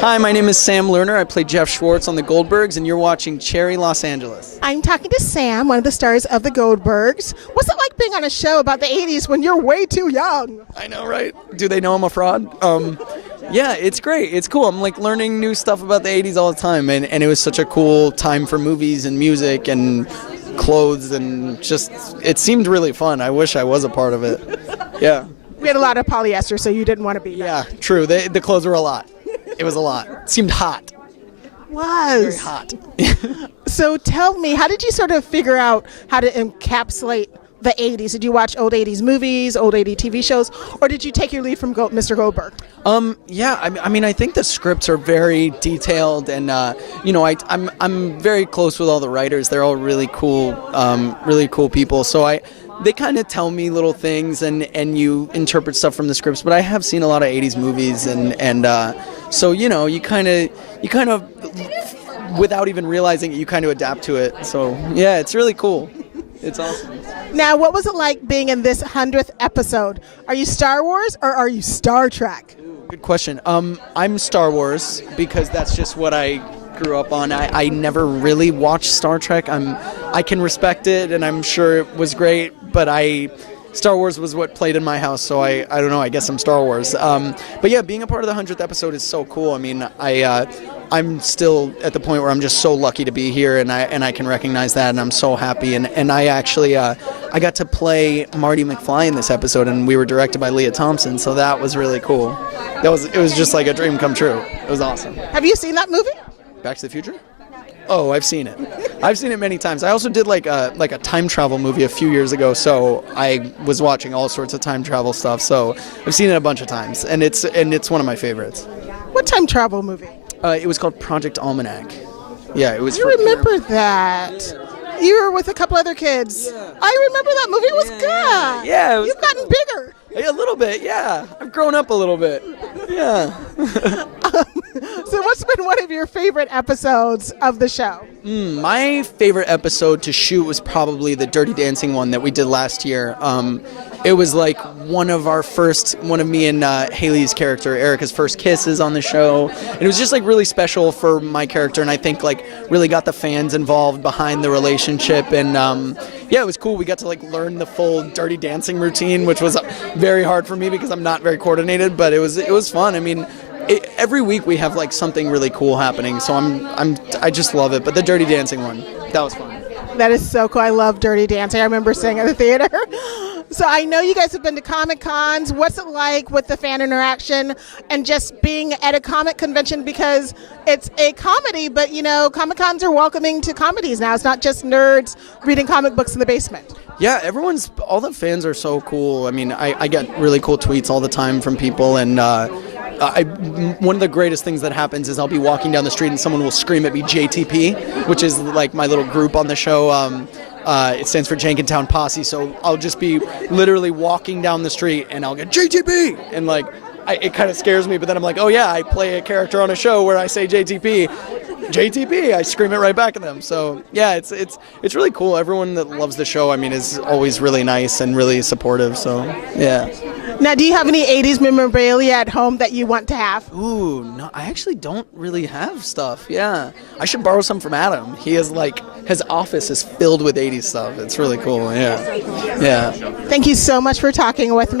Hi, my name is Sam Lerner. I play Geoff Schwartz on the Goldbergs, and you're watching CherryLosAngeles. I'm talking to Sam, one of the stars of the Goldbergs. What's it like being on a show about the 80s when you're way too young? I know, right? Do they know I'm a fraud? Yeah, it's great. It's cool. I'm like learning new stuff about the 80s all the time, and it was such a cool time for movies and music and clothes, and just, it seemed really fun. I wish I was a part of it. Yeah. We had a lot of polyester, so you didn't want to be there. Yeah, true. The clothes were a lot. It was a lot. It seemed hot. Was. Very hot. So tell me, how did you sort of figure out how to encapsulate the 80s? Did you watch old 80s movies, old 80s TV shows, or did you take your lead from Mr. Goldberg? Yeah, I mean, I think the scripts are very detailed, and I'm very close with all the writers. They're all really cool people. So they kind of tell me little things, and you interpret stuff from the scripts. But I have seen a lot of 80s movies, and so you kind of without even realizing it, you kind of adapt to it. So yeah, it's really cool. It's awesome. Now, what was it like being in this 100th episode? Are you Star Wars or are you Star Trek? Good question. I'm Star Wars because that's just what I grew up on. I never really watched Star Trek. I can respect it, and I'm sure it was great, but Star Wars was what played in my house, so I don't know, I guess I'm Star Wars. But yeah, being a part of the 100th episode is so cool. I mean, I'm still at the point where I'm just so lucky to be here, and I can recognize that, and I'm so happy. And I actually I got to play Marty McFly in this episode, and we were directed by Leah Thompson, so that was really cool. It was just like a dream come true. It was awesome. Have you seen that movie? Back to the Future? Oh, I've seen it. I've seen it many times. I also did like a time travel movie a few years ago, so I was watching all sorts of time travel stuff. So I've seen it a bunch of times, and it's one of my favorites. What time travel movie? It was called Project Almanac. Yeah, it was. I remember that. You were with a couple other kids. Yeah. I remember that movie. It was good. Yeah. You've gotten bigger. A little bit, yeah. I've grown up a little bit. Yeah. So what's been one of your favorite episodes of the show? My favorite episode to shoot was probably the Dirty Dancing one that we did last year. It was like one of me and Haley's character, Erica's first kisses on the show. And it was just like really special for my character, and I think like really got the fans involved behind the relationship. And yeah, it was cool. We got to like learn the full Dirty Dancing routine, which was very hard for me because I'm not very coordinated, but it was fun. I mean, every week we have like something really cool happening, so I just love it. But the Dirty Dancing one, that was fun. That is so cool. I love Dirty Dancing. I remember seeing it at the theater. So I know you guys have been to Comic Cons. What's it like with the fan interaction and just being at a comic convention, because it's a comedy, but Comic Cons are welcoming to comedies now. It's not just nerds reading comic books in the basement. Yeah, all the fans are so cool. I mean, I get really cool tweets all the time from people, and one of the greatest things that happens is I'll be walking down the street and someone will scream at me JTP, which is like my little group on the show. It stands for Jenkintown Posse, so I'll just be literally walking down the street and I'll get JTP, and like it kind of scares me, but then I'm like, oh yeah, I play a character on a show where I say JTP, I scream it right back at them. So yeah, it's really cool. Everyone that loves the show, I mean, is always really nice and really supportive. So yeah. Now, do you have any 80s memorabilia at home that you want to have? Ooh, no, I actually don't really have stuff. Yeah, I should borrow some from Adam. He has his office is filled with 80s stuff. It's really cool. Yeah. Thank you so much for talking with me.